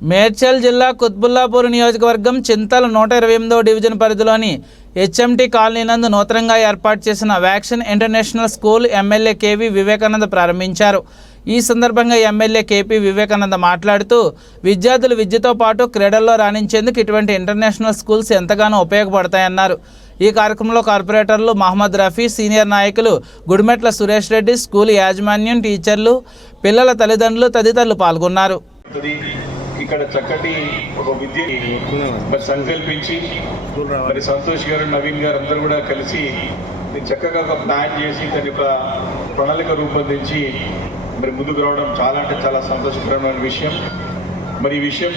మేడ్చల్ జిల్లా కుత్బుల్లాపూర్ నియోజకవర్గం చింతల నూట ఇరవై ఎనిమిదో డివిజన్ పరిధిలోని హెచ్ఎంటి కాలనీ నందు నూతనంగా ఏర్పాటు చేసిన vaccine international school MLA K V Vivekananda ప్రారంభించారు. ఈ సందర్భంగా ఎమ్మెల్యే కేపీ వివేకానంద మాట్లాడుతూ విద్యార్థులు విద్యతో పాటు క్రీడల్లో రాణించేందుకు ఇటువంటి ఇంటర్నేషనల్ స్కూల్స్ ఎంతగానో ఉపయోగపడతాయన్నారు. ఈ కార్యక్రమంలో కార్పొరేటర్లు మహమ్మద్ రఫీ సీనియర్ నాయకులు గుడిమెట్ల సురేష్ రెడ్డి స్కూల్ యాజమాన్యం టీచర్లు పిల్లల తల్లిదండ్రులు తదితరులు పాల్గొన్నారు. ఇక్కడ చక్కటి ఒక విద్యని మరి సంకల్పించి మరి సంతోష్ గారు నవీన్ గారు అందరూ కూడా కలిసి చక్కగా ఒక ప్లాన్ చేసి దాని యొక్క ప్రణాళిక రూపొందించి మరి ముందుకు రావడం చాలా అంటే చాలా సంతోషకరమైన విషయం. మరి ఈ విషయం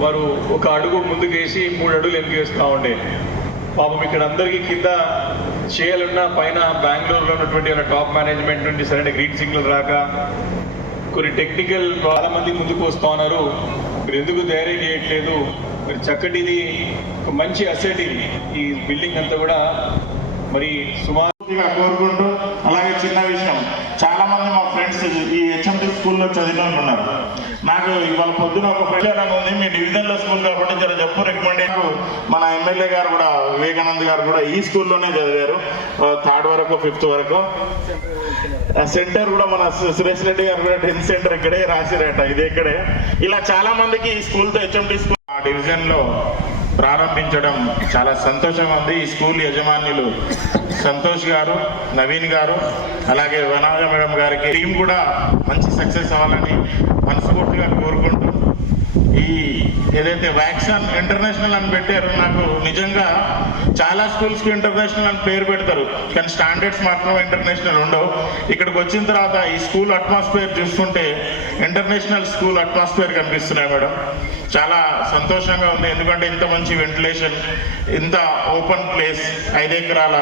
వారు ఒక అడుగు ముందుకు వేసి మూడు అడుగులు వెనక్కి వేస్తూ ఉండే. పాపం ఇక్కడ అందరికీ కింద చేయాలన్నా పైన బెంగళూరులో ఉన్నటువంటి టాప్ మేనేజ్మెంట్ నుండి సరైన గ్రీన్ సిగ్నల్ రాక కొన్ని టెక్నికల్ చాలా మంది ముందుకు వస్తూ ఉన్నారు. మీరు ఎందుకు ధైర్యం చేయట్లేదు? మరి చక్కటిది ఒక మంచి అసెట్ ఇది. ఈ బిల్డింగ్ అంతా కూడా మరి సుమారుగా కోరుకుంటూ అలాగే చిన్న విషయం. చాలా ఈ హెచ్ఎండి స్కూల్లో చదివిన వాళ్ళు ఉన్నారు. నాకు ఇవాళ పొద్దున ఒక ప్రచారం ఉంది. మీ డివిజన్లో స్కూల్ కాబట్టి జర చెప్పు రికమెండ్ మన ఎమ్మెల్యే గారు కూడా వివేకానంద్ గారు కూడా ఈ స్కూల్లోనే చదివారు. థర్డ్ వరకు ఫిఫ్త్ వరకు. సెంటర్ కూడా మన సురేష్ రెడ్డి గారు కూడా టెన్త్ సెంటర్ ఇక్కడే రాసిరట. ఇది ఇక్కడే. ఇలా చాలా మందికి ఈ స్కూల్తో హెచ్ఎండి స్కూల్ ఆ డివిజన్లో ప్రారంభించడం చాలా సంతోషం ఉంది ఈ స్కూల్ యజమానులు. సంతోష్ గారు నవీన్ గారు అలాగే వనాజ మేడం గారికి టీం కూడా మంచి సక్సెస్ అవ్వాలని మనస్ఫూర్తిగా కోరుకుంటూ ఈ ఏదైతే వ్యాక్సిన్ ఇంటర్నేషనల్ అని పెట్టారో నాకు నిజంగా చాలా స్కూల్స్కి ఇంటర్నేషనల్ అని పేరు పెడతారు. కానీ స్టాండర్డ్స్ మాత్రం ఇంటర్నేషనల్ ఉండవు. ఇక్కడికి వచ్చిన తర్వాత ఈ స్కూల్ అట్మాస్ఫియర్ చూసుకుంటే ఇంటర్నేషనల్ స్కూల్ అట్మాస్ఫియర్ కనిపిస్తున్నాయి మేడం. చాలా సంతోషంగా ఉంది. ఎందుకంటే ఇంత మంచి వెంటిలేషన్ ఇంత ఓపెన్ ప్లేస్ ఐదు ఎకరాల